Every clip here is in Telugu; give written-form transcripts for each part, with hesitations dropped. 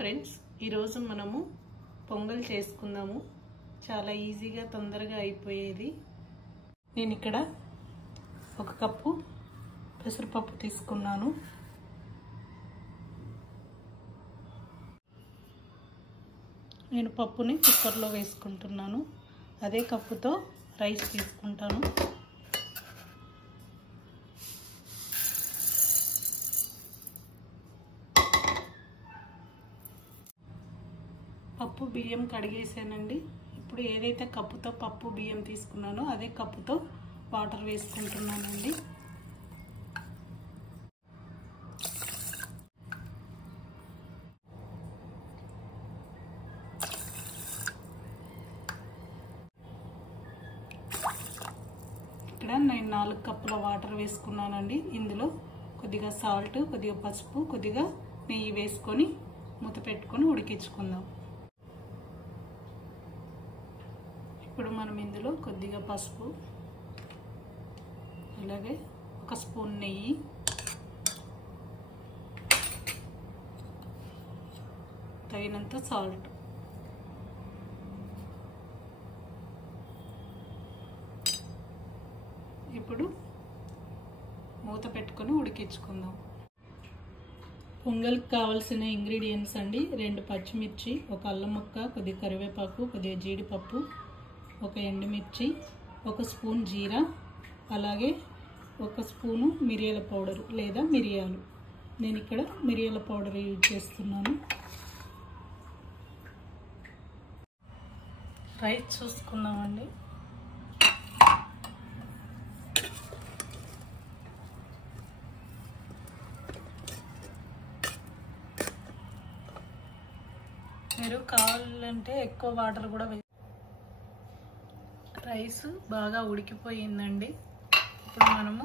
ఫ్రెండ్స్, ఈరోజు మనము పొంగల్ చేసుకుందాము. చాలా ఈజీగా తొందరగా అయిపోయేది. నేను ఇక్కడ 1 కప్పు పెసరపప్పు తీసుకున్నాను. నేను పప్పుని కుక్కర్లో వేసుకుంటున్నాను. అదే కప్పుతో రైస్ తీసుకుంటాను. పప్పు బియ్యం కడిగేసానండి. ఇప్పుడు ఏదైతే కప్పుతో పప్పు బియ్యం తీసుకున్నానో అదే కప్పుతో వాటర్ వేసుకుంటున్నానండి. ఇక్కడ నేను 4 కప్పుల వాటర్ వేసుకున్నానండి. ఇందులో కొద్దిగా సాల్ట్, కొద్దిగా పసుపు, కొద్దిగా నెయ్యి వేసుకొని మూత పెట్టుకొని ఉడికించుకుందాం. ఇప్పుడు మనం ఇందులో కొద్దిగా పసుపు, అలాగే 1 స్పూన్ నెయ్యి, తగినంత సాల్ట్, ఇప్పుడు మూత పెట్టుకొని ఉడికించుకుందాం. పొంగల్కి కావాల్సిన ఇంగ్రీడియంట్స్ అండి: 2 పచ్చిమిర్చి, 1 అల్లం ముక్క, కొద్దిగా కరివేపాకు, కొద్దిగా జీడిపప్పు, 1 ఎండుమిర్చి, 1 స్పూన్ జీరా, అలాగే 1 స్పూను మిరియాల పౌడర్ లేదా మిరియాలు. నేను ఇక్కడ మిరియాల పౌడర్ యూజ్ చేస్తున్నాను. రైస్ చూసుకుందామండి. మీరు కావాలంటే ఎక్కువ వాటర్ కూడా రైస్ బాగా ఉడికిపోయిందండి. ఇప్పుడు మనము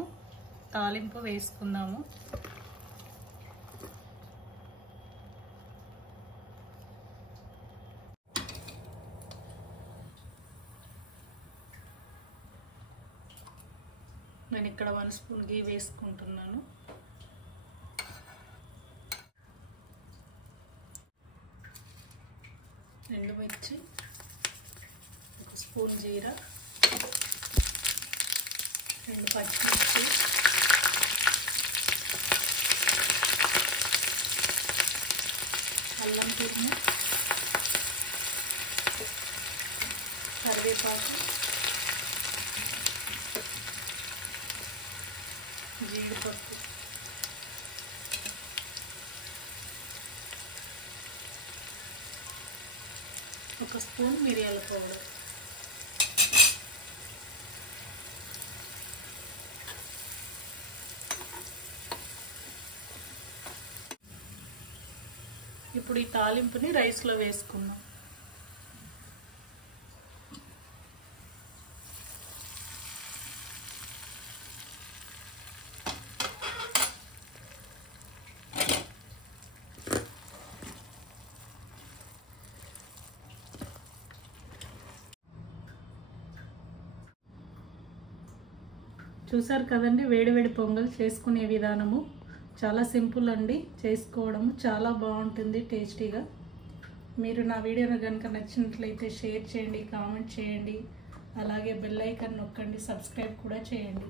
తాలింపు వేసుకుందాము. నేను ఇక్కడ 1 స్పూన్ గీ వేసుకుంటున్నాను. ఎండుమిర్చి, 1 స్పూన్ జీరా, 2 పచ్చిమిర్చి, అల్లం తురుము, కరివేపాకు, జీడిపప్పు, 1 స్పూన్ మిరియాల పౌడర్. ఇప్పుడు ఈ తాలింపుని రైస్లో వేసుకుందాం. చూసారు కదండి, వేడివేడి పొంగల్ చేసుకునే విధానము చాలా సింపుల్ అండి. చేసుకోవడము చాలా బాగుంటుంది, టేస్టీగా. మీరు నా వీడియోను కనుక నచ్చినట్లయితే షేర్ చేయండి, కామెంట్ చేయండి, అలాగే బెల్ ఐకాన్ నొక్కండి, సబ్స్క్రైబ్ కూడా చేయండి.